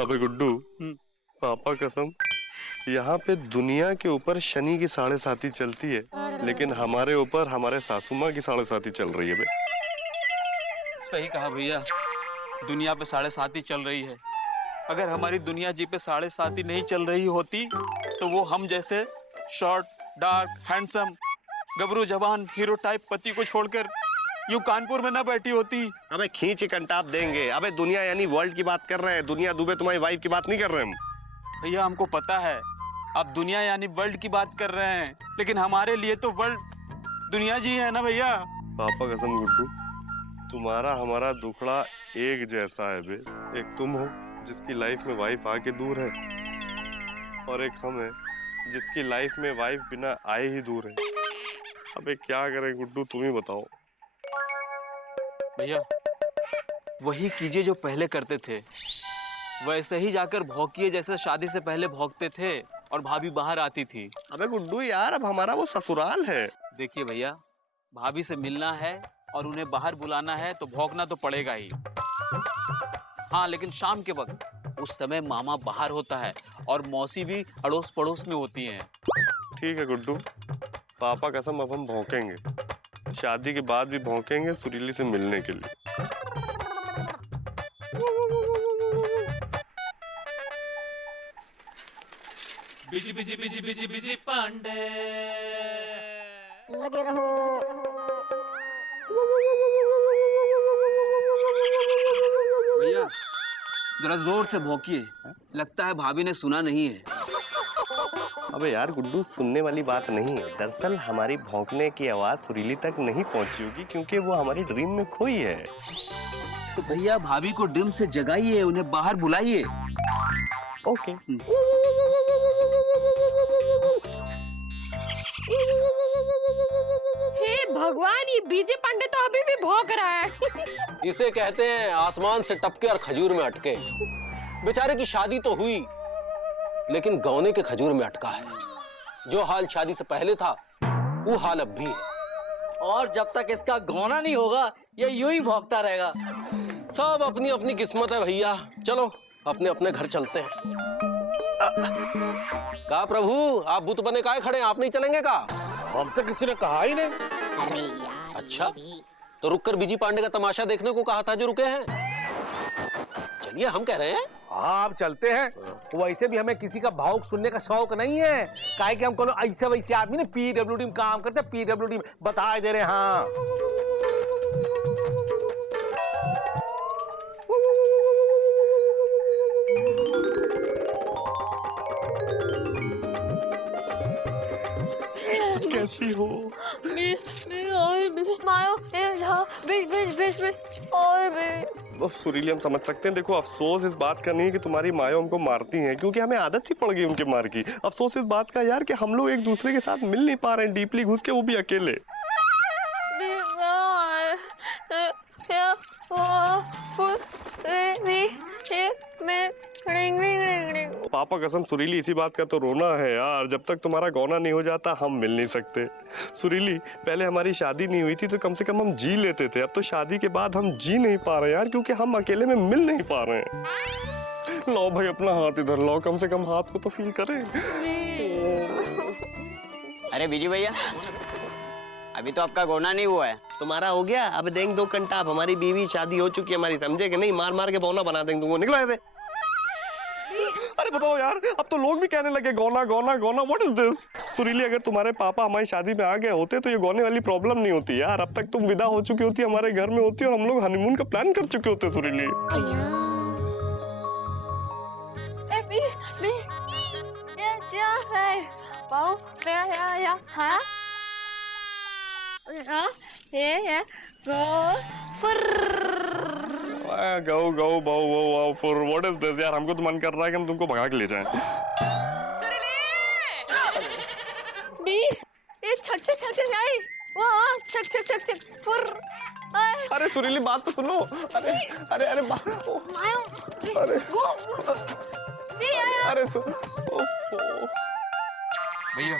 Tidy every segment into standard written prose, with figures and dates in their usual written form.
अबे गुड्डू, पापा कसम, यहाँ पे दुनिया के ऊपर शनि की 7.5 चलती है, लेकिन हमारे ऊपर हमारे सासू माँ की 7.5 चल रही है बे। सही कहा भैया, दुनिया पे 7.5 चल रही है। अगर हमारी दुनिया जी पे 7.5 नहीं चल रही होती तो वो हम जैसे शॉर्ट, डार्क, हैंडसम, गबरू जवान, हीरो टाइप पति को छोड़कर यूं कानपुर में ना बैठी होती। अबे खींच कंटाप देंगे। अबे दुनिया यानी वर्ल्ड की बात कर रहे हैं, दुनिया दुबे तुम्हारी वाइफ की बात नहीं कर रहे हम। भैया हमको पता है आप दुनिया यानी वर्ल्ड की बात कर रहे हैं, लेकिन हमारे लिए तो वर्ल्ड दुनिया जी है ना भैया। पापा कसम गुड्डू, तुम्हारा हमारा दुखड़ा एक जैसा है बे। एक तुम हो जिसकी लाइफ में वाइफ आके दूर है, और एक हम है जिसकी लाइफ में वाइफ बिना आए ही दूर है। अबे क्या करें गुड्डू, तुम ही बताओ। भैया वही कीजिए जो पहले करते थे, वैसे ही जाकर भौंकिए जैसे शादी से पहले भौंकते थे और भाभी बाहर आती थी। अबे गुड्डू यार, अब हमारा वो ससुराल है। देखिए भैया, भाभी से मिलना है और उन्हें बाहर बुलाना है तो भौंकना तो पड़ेगा ही। हाँ, लेकिन शाम के वक्त, उस समय मामा बाहर होता है और मौसी भी अड़ोस पड़ोस में होती हैं। ठीक है गुड्डू, पापा कसम अब हम भौंकेंगे, शादी के बाद भी भौंकेंगे सुरीली से मिलने के लिए। Busy busy busy busy busy Pandey लगे रहो। भैया जरा जोर से भौंकिए, लगता है भाभी ने सुना नहीं है। अबे यार गुड्डू, सुनने वाली बात नहीं है। दरअसल हमारी भौंकने की आवाज सुरीली तक नहीं पहुंची होगी क्योंकि वो हमारी ड्रीम में खोई है। तो भैया भाभी को ड्रीम से जगाइए, उन्हें बाहर बुलाइए। ओके। हे भगवान, ये बीजे पांडे तो अभी भी भौंक रहा है। इसे कहते हैं आसमान से टपके और खजूर में अटके। बेचारे की शादी तो हुई, लेकिन गौने के खजूर में अटका है। जो हाल शादी से पहले था वो हाल अब भी है। और जब तक इसका गौना नहीं होगा ये यूं ही भौंकता रहेगा। सब अपनी अपनी किस्मत है भैया, चलो अपने अपने घर चलते हैं। का प्रभु, आप बुत बने काहे खड़े हैं, आप नहीं चलेंगे का? हमसे किसी ने कहा ही नहीं। अरे यार, अच्छा, तो रुककर बीजी पांडे का तमाशा देखने को कहा था जो रुके हैं। चलिए, हम कह रहे हैं। हाँ, आप चलते हैं। वैसे भी हमें किसी का भावुक सुनने का शौक नहीं है, काहे कि हम कोनो ऐसे वैसे आदमी ने पीडब्ल्यूडी में काम करते, पीडब्ल्यूडी में बता दे रहे हैं। हाँ, कैसी हो? सुरीली, हम समझ सकते हैं। देखो, अफसोस इस बात का नहीं है कि तुम्हारी मायो हमको मारती हैं, क्योंकि हमें आदत सी पड़ गई उनके मार की। अफसोस इस बात का यार कि हम लोग एक दूसरे के साथ मिल नहीं पा रहे हैं, डीपली घुस के, वो भी अकेले। पापा कसम सुरीली, इसी बात का तो रोना है यार। जब तक तुम्हारा गौना नहीं हो जाता हम मिल नहीं सकते। सुरीली, पहले हमारी शादी नहीं हुई थी तो कम से कम हम जी लेते थे। अब तो शादी के बाद हम जी नहीं पा रहे यार, क्योंकि हम अकेले में मिल नहीं पा रहे हैं। लो भाई, अपना हाथ इधर लाओ, कम से कम हाथ को तो फील करें। अरे बीजी भैया, अभी तो आपका गौना नहीं हुआ है। तुम्हारा हो गया? अब देख दो कंटाप, हमारी बीवी शादी हो चुकी है हमारी, समझे कि नहीं? मार मार के बौना बना देंगे तुमको। निकलो ऐसे। अरे बताओ यार, अब तो लोग भी कहने लगे गौना गौना गौना। What is this? सुरीली, अगर तुम्हारे पापा हमारी शादी में आ गए होते तो ये गौने वाली प्रॉब्लम नहीं होती यार। अब तक तुम विदा हो चुकी होती, हमारे घर में होती और हम लोग हनीमून का प्लान कर चुके होते। सुरीली, गो गो बाओ wow for what is this यार? हमको तो मन कर रहा है कि हम तुमको भगा के ले जाएं। अरे सुरीली, बात तो सुनो। अरे अरे अरे अरे भैया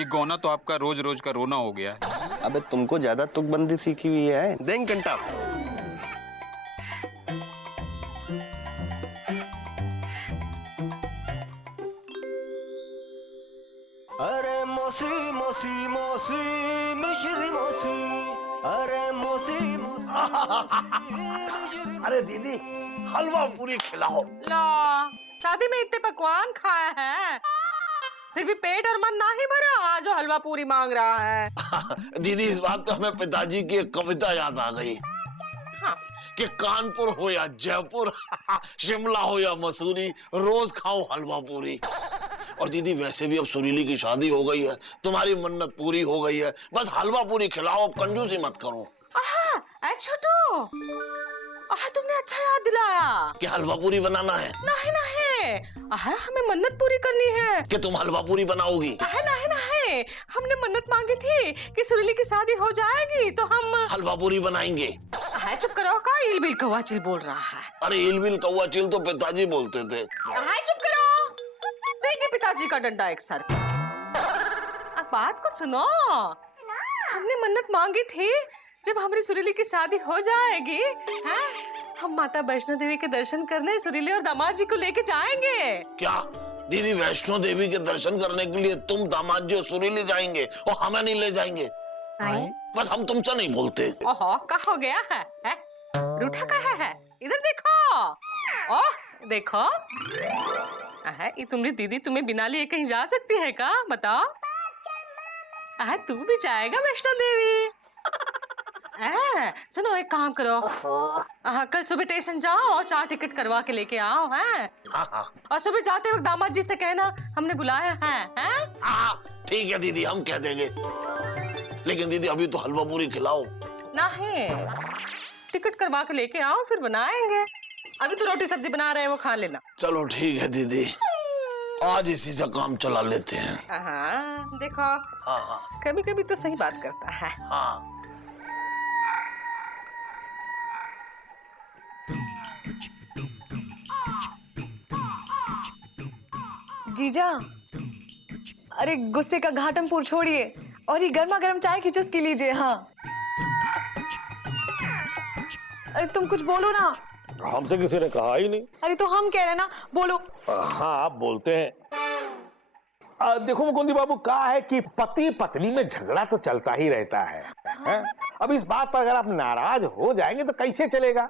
ये गौना तो आपका रोज रोज का रोना हो गया है। अबे तुमको ज्यादा तुकबंदी सीखी हुई है। देंग कंटा। अरे मौसी मौसी मौसी मिश्री मौसी, अरे मौसी अरे दीदी हलवा पूरी खिलाओ। ला, शादी में इतने पकवान खाए हैं फिर भी पेट और मन ना ही भरा, आज जो हलवा पूरी मांग रहा है। दीदी इस बात पे हमें पिताजी की एक कविता याद आ गई। हाँ। कि कानपुर हो या जयपुर शिमला हो या मसूरी, रोज खाओ हलवा पूरी। और दीदी वैसे भी अब सुरीली की शादी हो गई है, तुम्हारी मन्नत पूरी हो गई है, बस हलवा पूरी खिलाओ, अब कंजूसी मत करो। छोटू, तुमने अच्छा याद दिलाया कि हलवा पूरी बनाना है। नहीं नहीं, हमें मन्नत पूरी करनी है। कि तुम हलवा पूरी बनाओगी? नहीं नहीं, हमने मन्नत मांगी थी कि सुरीली की शादी हो जाएगी तो हम हलवा पूरी बनाएंगे। चुप करो, का इलबिल कौवा चिल बोल रहा है। अरे इलबिल कौवा चिल तो पिताजी बोलते थे। चुप करो, देंगे पिताजी का डंडा एक सर पे। अब बात को सुनो, हमने मन्नत मांगी थी जब हमारी सुरीली की शादी हो जाएगी, हम माता वैष्णो देवी के दर्शन करने सुरीली और दामाद जी को लेके जाएंगे। क्या दीदी वैष्णो देवी के दर्शन करने के लिए तुम, दामाद जी और सुरीली जाएंगे और हमें नहीं ले जाएंगे? बस हम तुमसे नहीं बोलते। ओहो, क्या हो गया है? रूठा कहाँ है? इधर देखो। ओह देखो, ये तुम्हारी दीदी तुम्हें बिना लिए कहीं जा सकती है क्या? बताओ। तू भी जाएगा वैष्णो देवी? सुनो, एक काम करो, कल सुबह स्टेशन जाओ और 4 टिकट करवा के लेके आओ। और सुबह जाते वक्त दामाद जी से कहना हमने बुलाया है। ठीक है दीदी, हम कह देंगे। लेकिन दीदी अभी तो हलवा पूरी खिलाओ। नहीं, टिकट करवा के लेके आओ फिर बनाएंगे। अभी तो रोटी सब्जी बना रहे हैं, वो खा लेना। चलो ठीक है दीदी, आज इसी से काम चला लेते हैं। देखो, कभी कभी तो सही बात करता है। जीजा, अरे गुस्से का घाटमपुर छोड़िए और ये गर्मा गर्म चाय की चुस्की लीजिए। हाँ, अरे तुम कुछ बोलो ना। हमसे किसी ने कहा ही नहीं। अरे तो हम कह रहे ना, बोलो। हाँ आप बोलते हैं। देखो मुकुंदी बाबू, कहा है कि पति पत्नी में झगड़ा तो चलता ही रहता है, हैं? अब इस बात पर अगर आप नाराज हो जाएंगे तो कैसे चलेगा?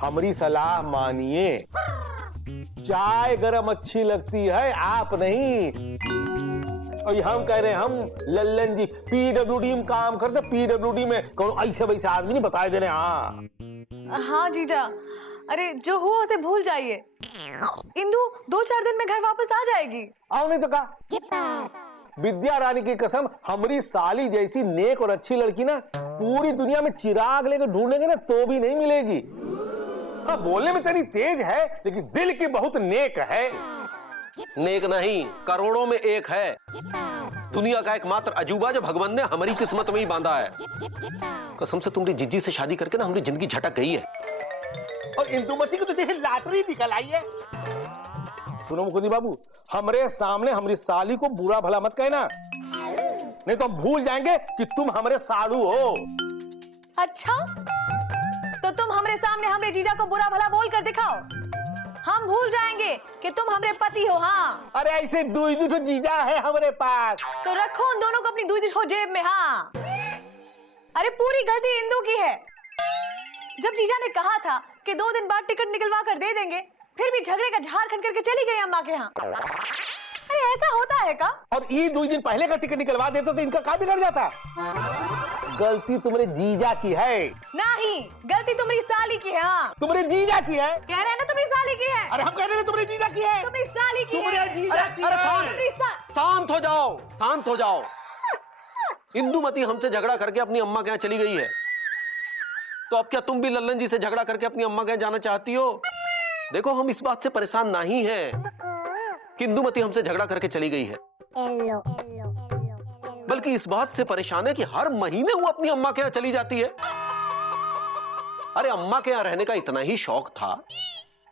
हमारी सलाह मानिए, चाय गरम अच्छी लगती है, आप नहीं। और हम कह रहे हैं, हम लल्लन जी पीडब्ल्यूडी में काम करते, पीडब्ल्यूडी में कौन ऐसे वैसे आदमी नहीं बताए दे रहे। हाँ जीजा, अरे जो हुआ उसे भूल जाइए। इंदु 2-4 दिन में घर वापस आ जाएगी। आओ नहीं तो का। विद्या रानी की कसम, हमारी साली जैसी नेक और अच्छी लड़की ना पूरी दुनिया में चिराग लेकर ढूंढेंगे ना तो भी नहीं मिलेगी। हाँ, बोलने में तेरी तेज है लेकिन दिल की बहुत नेक है। नेक नहीं, करोड़ों में एक है। दुनिया का एकमात्र अजूबा जो भगवान ने हमारी किस्मत में ही बांधा है। कसम से तुम्हारी जिज्जी से शादी करके ना हमारी जिंदगी झटक गई है। और इंदुमती को तो जैसे लॉटरी निकल आई है। सुनो मुकुंदी बाबू, हमारे सामने हमारी साली को बुरा भला मत कहना, नहीं तो हम भूल जाएंगे कि तुम हमारे साड़ू हो। अच्छा, तो तुम हमारे सामने हमारे जीजा को बुरा भला बोल कर दिखाओ, हम भूल जाएंगे कि तुम हमारे पति हो। हाँ, अरे ऐसे दुई तो जीजा है हमारे पास, तो रखो उन दोनों को अपनी दूजी जेब में। हाँ, अरे पूरी गलती इंदु की है। जब जीजा ने कहा था कि 2 दिन बाद टिकट निकलवा कर दे देंगे, फिर भी झगड़े का झारखंड करके चली गई अम्मा के यहाँ। अरे ऐसा होता है का? और ये 2 दिन पहले का टिकट निकलवा देते तो इनका काम बिगड़ जाता। गलती तुम्हारे जीजा की है। नहीं, गलती तुम्हारी साली की है। हाँ, तुम्हारे जीजा की है। कह रहे हैं ना तुम्हारी साली की है। अरे हम कह रहे हैं तुम्हारे जीजा की है। तुम्हारी साली की है। तुम्हारे जीजा की है। शांत हो जाओ, शांत हो जाओ। इंदुमती हमसे झगड़ा करके अपनी अम्मा के यहाँ चली गई है, तो अब क्या तुम भी लल्लन जी से झगड़ा करके अपनी अम्मा के यहाँ जाना चाहती हो? देखो, हम इस बात से परेशान नहीं हैं कि इंदुमती हमसे झगड़ा करके चली गई है, बल्कि इस बात से परेशान है कि हर महीने वो अपनी अम्मा के यहाँ चली जाती है। अरे अम्मा के यहाँ रहने का इतना ही शौक था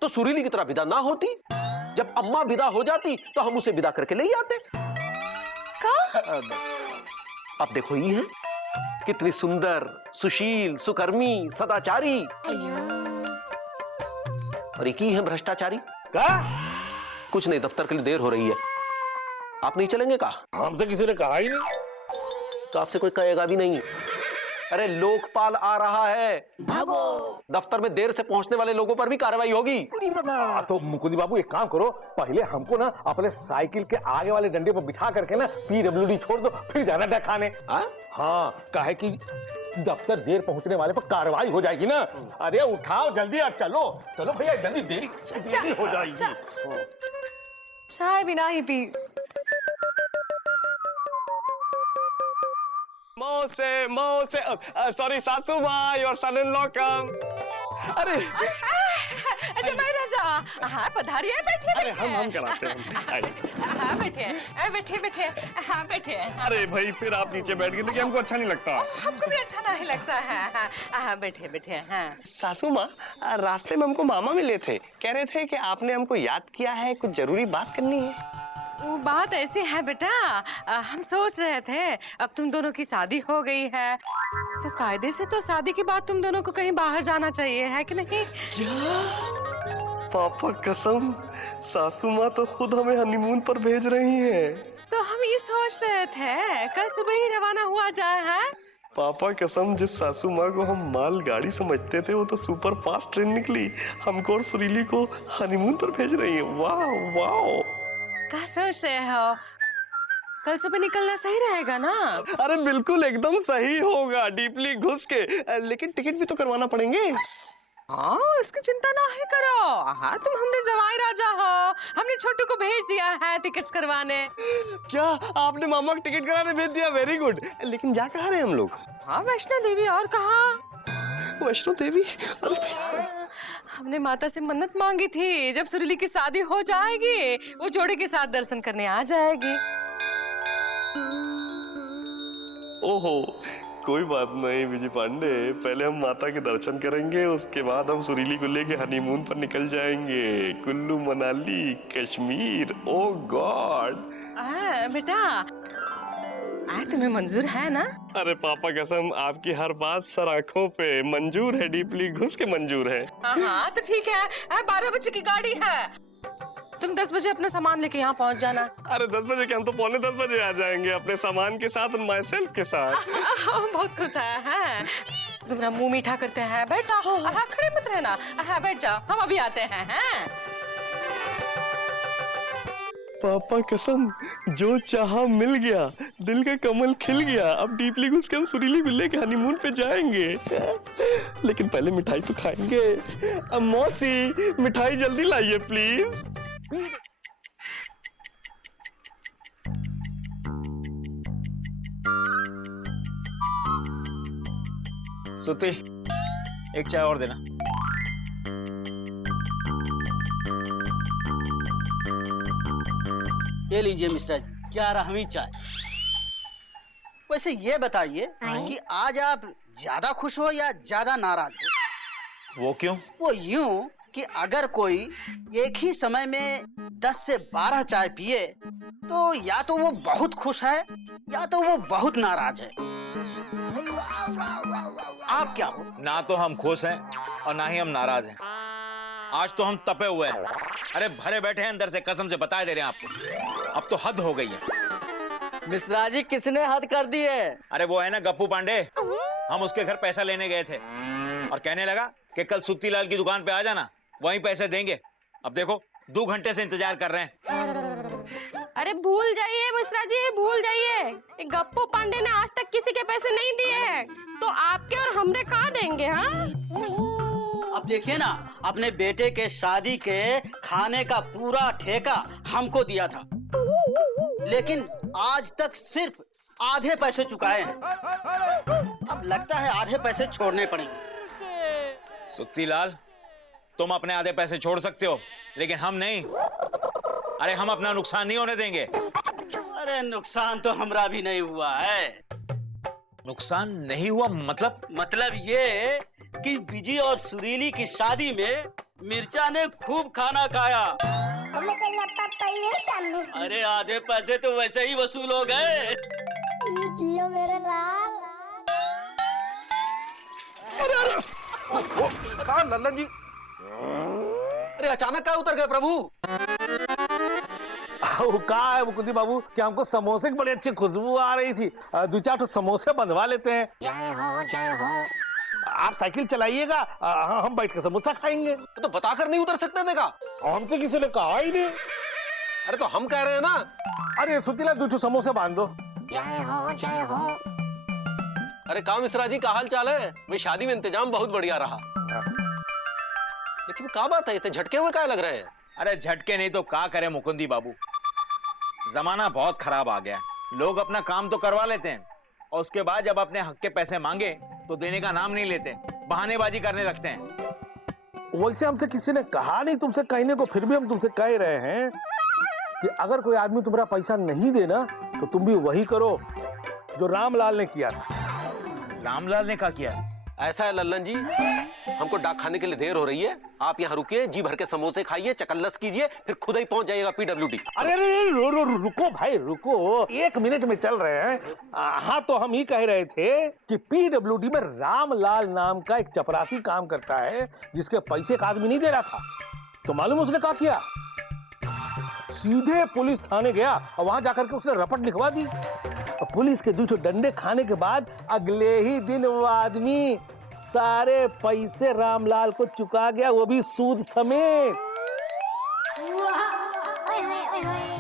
तो सुरीली की तरह विदा ना होती। जब अम्मा विदा हो जाती तो हम उसे विदा करके ले आते। अब देखो ये है कितनी सुंदर, सुशील, सुकर्मी, सदाचारी, और एक ही है भ्रष्टाचारी। क्या? कुछ नहीं, दफ्तर के लिए देर हो रही है, आप नहीं चलेंगे का? हमसे किसी ने कहा ही नहीं। तो आपसे कोई कहेगा भी नहीं। अरे लोकपाल आ रहा है, भागो। दफ्तर में देर से पहुंचने वाले लोगों पर भी कार्रवाई होगी। तो मुकुंदी बाबू एक काम करो, पहले हमको ना अपने साइकिल के आगे वाले डंडे पर बिठा करके ना PWD छोड़ दो, फिर जाना डखाने। हाँ, काहे कि दफ्तर देर पहुंचने वाले पर कार्रवाई हो जाएगी ना। अरे उठाओ जल्दी, अब चलो चलो भैया, जल्दी देरी हो जाएगी। चाय बिना ही पी। मौसे सॉरी सासू माँ, योर सन इन लॉ कम। अरे जमाई राजा, हाँ पधारिए, बैठिए। अरे हम कराते हैं। हाँ बैठिए, बैठिए बैठिए, हाँ बैठिए। अरे भाई फिर आप नीचे बैठ गए तो क्या हमको अच्छा नहीं लगता? हमको भी अच्छा नहीं लगता है। हाँ बैठिए बैठिए। हाँ सासू माँ, रास्ते में हमको मामा मिले थे, कह रहे थे कि आपने हमको याद किया है, कुछ जरूरी बात करनी है। वो बात ऐसी है बेटा, हम सोच रहे थे अब तुम दोनों की शादी हो गई है तो कायदे से तो शादी के बाद तुम दोनों को कहीं बाहर जाना चाहिए, है कि नहीं? पापा कसम, सासू माँ तो खुद हमें हनीमून पर भेज रही हैं। तो हम ये सोच रहे थे कल सुबह ही रवाना हुआ जाए। है पापा कसम, जिस सासू माँ को हम माल गाड़ी समझते थे वो तो सुपर फास्ट ट्रेन निकली, हमको और सुरीली को हनीमून पर भेज रही है। वाह वाह, क्या सोच रहे हो? कल सुबह निकलना सही रहेगा ना? अरे बिल्कुल एकदम सही होगा, डीपली घुस के। लेकिन टिकट भी तो करवाना पड़ेंगे। हाँ, उसकी चिंता ना ही करो। हाँ, तुम हमने जवाई राजा हो, हमने छोटू को भेज दिया है टिकट्स करवाने। क्या आपने मामा को टिकट कराने भेज दिया? Very good. लेकिन जा कहाँ रहे हम लोग? हाँ, वैष्णो देवी। और कहाँ? वैष्णो देवी? हमने माता से मन्नत मांगी थी, जब सुरीली की शादी हो जाएगी वो जोड़े के साथ दर्शन करने आ जाएगी। ओहो, कोई बात नहीं विजय पांडे, पहले हम माता के दर्शन करेंगे, उसके बाद हम सुरीली को लेके हनीमून पर निकल जाएंगे। कुल्लू मनाली कश्मीर। ओ गॉड। बेटा, तुम्हें मंजूर है ना? अरे पापा कसम, आपकी हर बात सर आंखों पे मंजूर है, डीपली घुस के मंजूर है। हाँ तो ठीक है, 12 बजे की गाड़ी है, तुम 10 बजे अपना सामान लेके यहाँ पहुँच जाना। अरे 10 बजे क्या, हम तो पौने 10 बजे आ जाएंगे अपने सामान के साथ और माई सेल्फ के साथ। बहुत खुश है। तुम ना मुंह मीठा करते हैं, बैठ जाओ। हाँ, खड़े मत रहना। हाँ बैठ जाओ, हम अभी आते हैं। पापा कसम, जो चाहा मिल गया, दिल का कमल खिल गया। अब डीपली घुस के हम सुरीली को लेके हनीमून पे जाएंगे, लेकिन पहले मिठाई तो खाएंगे। अब मौसी, मिठाई जल्दी लाइए प्लीज। सुती, एक चाय और देना। ये लीजिए मिश्रा जी, 11वीं चाय। वैसे ये बताइए कि आज आप ज्यादा खुश हो या ज्यादा नाराज हो? वो क्यों? वो यूं कि अगर कोई एक ही समय में 10 से 12 चाय पिए तो या तो वो बहुत खुश है या तो वो बहुत नाराज है। आप क्या हो? ना तो हम खुश हैं और ना ही हम नाराज हैं। आज तो हम तपे हुए हैं। अरे भरे बैठे हैं अंदर से, कसम से बता दे रहे हैं आपको, अब तो हद हो गई है। मिश्रा जी, किसने हद कर दी है? अरे वो है ना गप्पू पांडे, हम उसके घर पैसा लेने गए थे और कहने लगा कि कल सुत्तीलाल की दुकान पे आ जाना, वहीं पैसे देंगे। अब देखो 2 घंटे से इंतजार कर रहे हैं। अरे भूल जाइए मिश्रा जी, भूल जाइए। गप्पू पांडे ने आज तक किसी के पैसे नहीं दिए हैं, तो आपके और हमरे कहाँ देंगे? हाँ, अब देखिए ना, अपने बेटे के शादी के खाने का पूरा ठेका हमको दिया था, लेकिन आज तक सिर्फ आधे पैसे चुकाए हैं। अब लगता है आधे पैसे छोड़ने पड़ेंगे। सुत्तीलाल, तुम अपने आधे पैसे छोड़ सकते हो, लेकिन हम नहीं। अरे हम अपना नुकसान नहीं होने देंगे। अरे नुकसान तो हमरा भी नहीं हुआ है। नुकसान नहीं हुआ मतलब? मतलब ये कि विजय और सुरीली की शादी में मिर्चा ने खूब खाना खाया। अरे आधे पैसे तो वैसे ही वसूल हो गए। जियो मेरे लाल। कहा लल्लन जी? अरे अचानक क्या उतर गए प्रभु? कहा है मुकुंदी बाबू कि हमको समोसे की बड़ी अच्छी खुशबू आ रही थी, 2-4 तो समोसे बंधवा लेते हैं। आप साइकिल चलाइएगा, हम बैठ के समोसा खाएंगे। तो बताकर नहीं उतर सकते थे का? हमसे किसी ने कहा ही नहीं। अरे तो हम कह रहे हैं ना। अरे सुतीला 2 समोसे बांध दो। अरे काम मिश्रा जी, का हाल चाल है? भाई शादी में इंतजाम बहुत बढ़िया रहा, लेकिन क्या बात है, इतने झटके हुए क्या लग रहे हैं? अरे झटके नहीं तो क्या करे मुकुंदी बाबू, जमाना बहुत खराब आ गया। लोग अपना काम तो करवा लेते हैं और उसके बाद जब अपने हक के पैसे मांगे तो देने का नाम नहीं लेते, बहानेबाजी करने लगते हैं। वैसे हमसे किसी ने कहा नहीं तुमसे कहने को, फिर भी हम तुमसे कह रहे हैं कि अगर कोई आदमी तुम्हारा पैसा नहीं देना तो तुम भी वही करो जो रामलाल ने किया था। रामलाल ने क्या किया? ऐसा है लल्लन जी, हमको डाक खाने के लिए देर हो रही है, आप यहाँ रुकिए, जी भर के समोसे खाइए, चकल्लस कीजिए, फिर खुद ही पहुंच जाइएगा PWD। अरे रुको भाई रुको, 1 मिनट में चल रहे हैं। हाँ तो हम ही कह रहे थे कि PWD में रामलाल नाम का एक चपरासी काम करता है जिसके पैसे का आदमी नहीं दे रहा था। तो मालूम उसने क्या किया? सीधे पुलिस थाने गया और वहां जाकर के उसने रपट लिखवा दी। और पुलिस के 2 डंडे खाने के बाद अगले ही दिन वो आदमी सारे पैसे रामलाल को चुका गया, वो भी सूद समेत।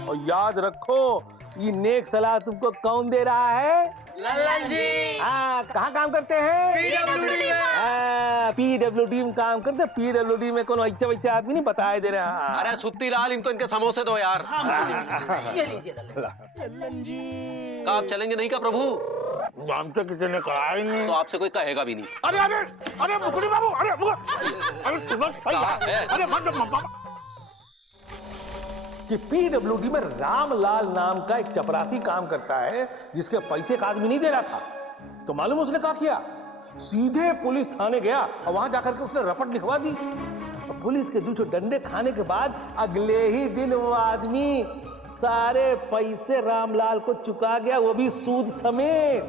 और याद रखो, ये नेक सलाह तुमको कौन दे रहा है? लल्लन जी। हाँ, कहाँ काम करते हैं? PWD में काम करते। PWD में कौन ऐसे वैसे आदमी नहीं बताए दे रहे हैं। अरे सुत्ती लाल, इनको इनके समोसे दो यार। ये लीजिए लल्लन जी। का आप चलेंगे नहीं का प्रभु? हमसे किसी ने कहा ही नहीं। तो आपसे कोई कहेगा भी नहीं। अरे अरे अरे मुकुंदी बाबू, अरे कि PWD में रामलाल नाम का एक चपरासी काम करता है जिसके पैसे का आदमी नहीं दे रहा था। तो मालूम उसने क्या किया? सीधे पुलिस थाने गया और वहां जाकर के उसने रपट लिखवा दी। और पुलिस के 2 डंडे खाने के बाद अगले ही दिन वो आदमी सारे पैसे रामलाल को चुका गया, वो भी सूद समेत।